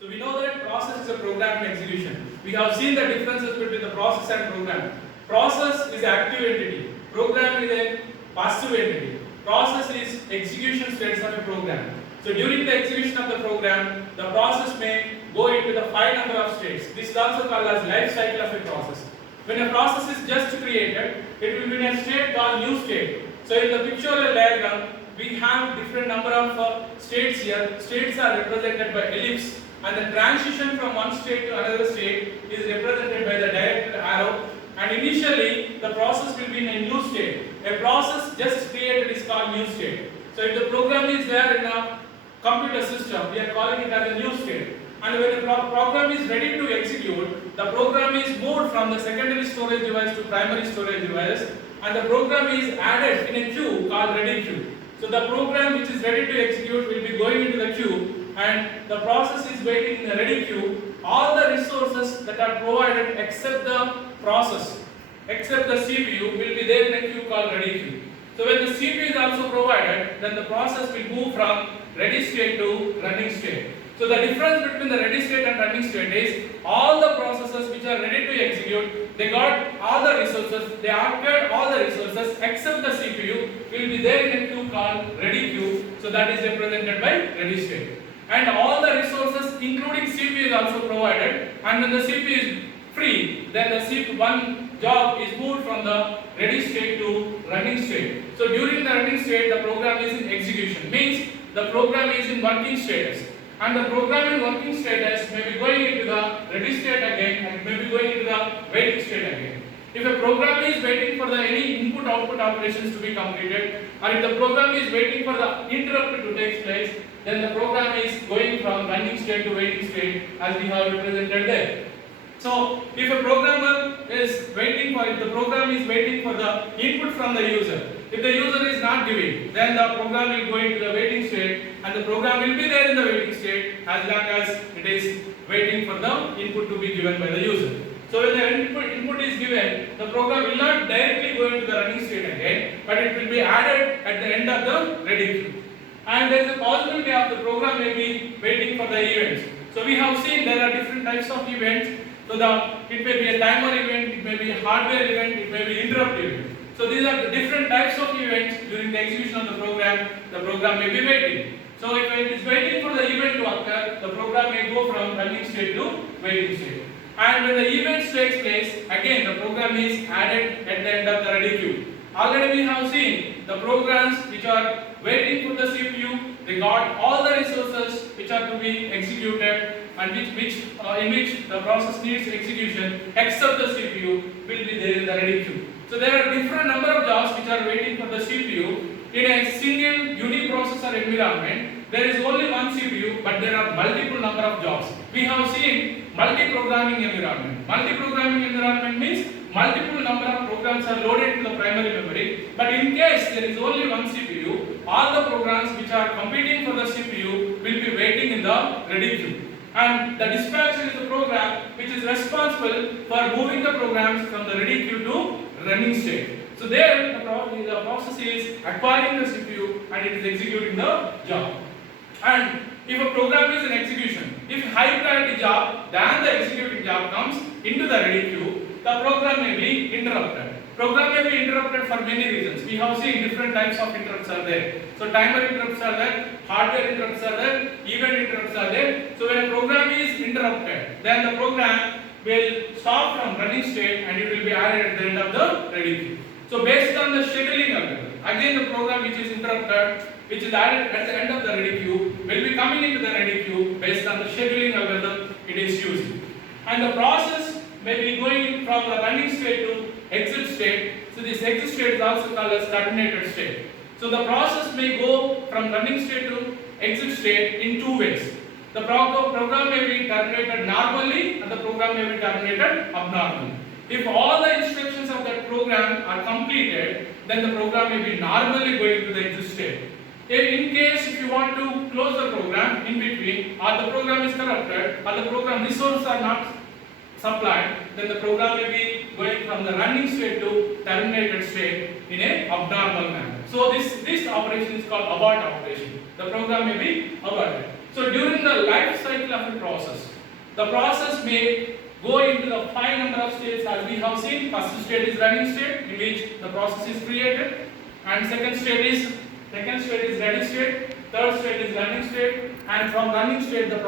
So we know that process is a program in execution. We have seen the differences between the process and program. Process is active entity. Program is a passive entity. Process is execution states of a program. So during the execution of the program, the process may go into the 5 number of states. This is also called as life cycle of a process. When a process is just created, it will be in a state called new state. So in the pictorial diagram, we have different number of states here. States are represented by ellipse, and the transition from one state to another state is represented by the directed arrow. And initially, the process will be in a new state. A process just created is called new state. So if the program is there in a computer system, we are calling it as a new state. And when the program is ready to execute, the program is moved from the secondary storage device to primary storage device, and the program is added in a queue called ready queue. So the program which is ready to execute will be going into the queue, and the process is waiting in the ready queue. All the resources that are provided except the process, except the CPU, will be there in a queue called ready queue. So when the CPU is also provided, then the process will move from ready state to running state. So the difference between the ready state and running state is all the processes which are ready to execute, they got all the resources, they acquired all the resources except the CPU will be there in a queue called ready queue. So that is represented by ready state. And all the resources including CPU is also provided, and when the CPU is free, then the CPU one job is moved from the ready state to running state. So during the running state, the program is in execution, means the program is in working status. And the program in working status may be going into the ready state again, and may be going into the waiting state again. If a program is waiting for the any input-output operations to be completed, or if the program is waiting for the interrupt to take place, then the program is going from running state to waiting state, as we have represented there. So if a programmer is waiting for, if the program is waiting for the input from the user, if the user is not giving, then the program will go into the waiting state, and the program will be there in the waiting state as long as it is waiting for the input to be given by the user. So when the input is given, the program will not directly go into the running state again, but it will be added at the end of the ready queue. And there is a possibility of the program may be waiting for the events. So we have seen there are different types of events. So it may be a timer event, it may be a hardware event, it may be interrupt event. So these are the different types of events during the execution of the program may be waiting. So if it is waiting for the event to occur, the program may go from running state to waiting state. And when the event takes place, again the program is added at the end of the ready queue. Already we have seen the programs which are waiting for the CPU, they got all the resources which are to be executed, and in which the process needs execution except the CPU will be there in the ready queue. So there are different number of jobs which are waiting for the CPU. In a single uniprocessor environment, there is only one CPU, but there are multiple number of jobs. We have seen multi-programming environment. Multi-programming environment means multiple number of programs are loaded to the primary memory, but in case there is only one CPU, all the programs which are competing for the CPU will be waiting in the ready queue. And the dispatcher is the program which is responsible for moving the programs from the ready queue to running state. So there the process is acquiring the CPU and it is executing the job. And if a program is in execution, if high priority job than the executing job comes into the ready queue, the program may be interrupted. Program may be interrupted for many reasons. We have seen different types of interrupts are there. So timer interrupts are there, hardware interrupts are there, event interrupts are there. So when a program is interrupted, then the program will stop from running state and it will be added at the end of the ready queue. So based on the scheduling algorithm, again the program which is interrupted, which is added at the end of the ready queue, will be coming into the ready queue based on the scheduling algorithm it is using. And the process may be going from the running state to exit state. So this exit state is also called as terminated state. So the process may go from running state to exit state in two ways. The program may be terminated normally and the program may be terminated abnormally. If all the instructions of that program are completed, then the program may be normally going to the exit state. In case if you want to close the program in between, or the program is corrupted, or the program resources are not supplied, then the program may be going from the running state to terminated state in a abnormal manner. So this operation is called abort operation. The program may be aborted. So during the life cycle of a process, the process may go into the 5 number of states as we have seen. First state is running state, in which the process is created, and second state is ready state, third state is running state, and from running state the process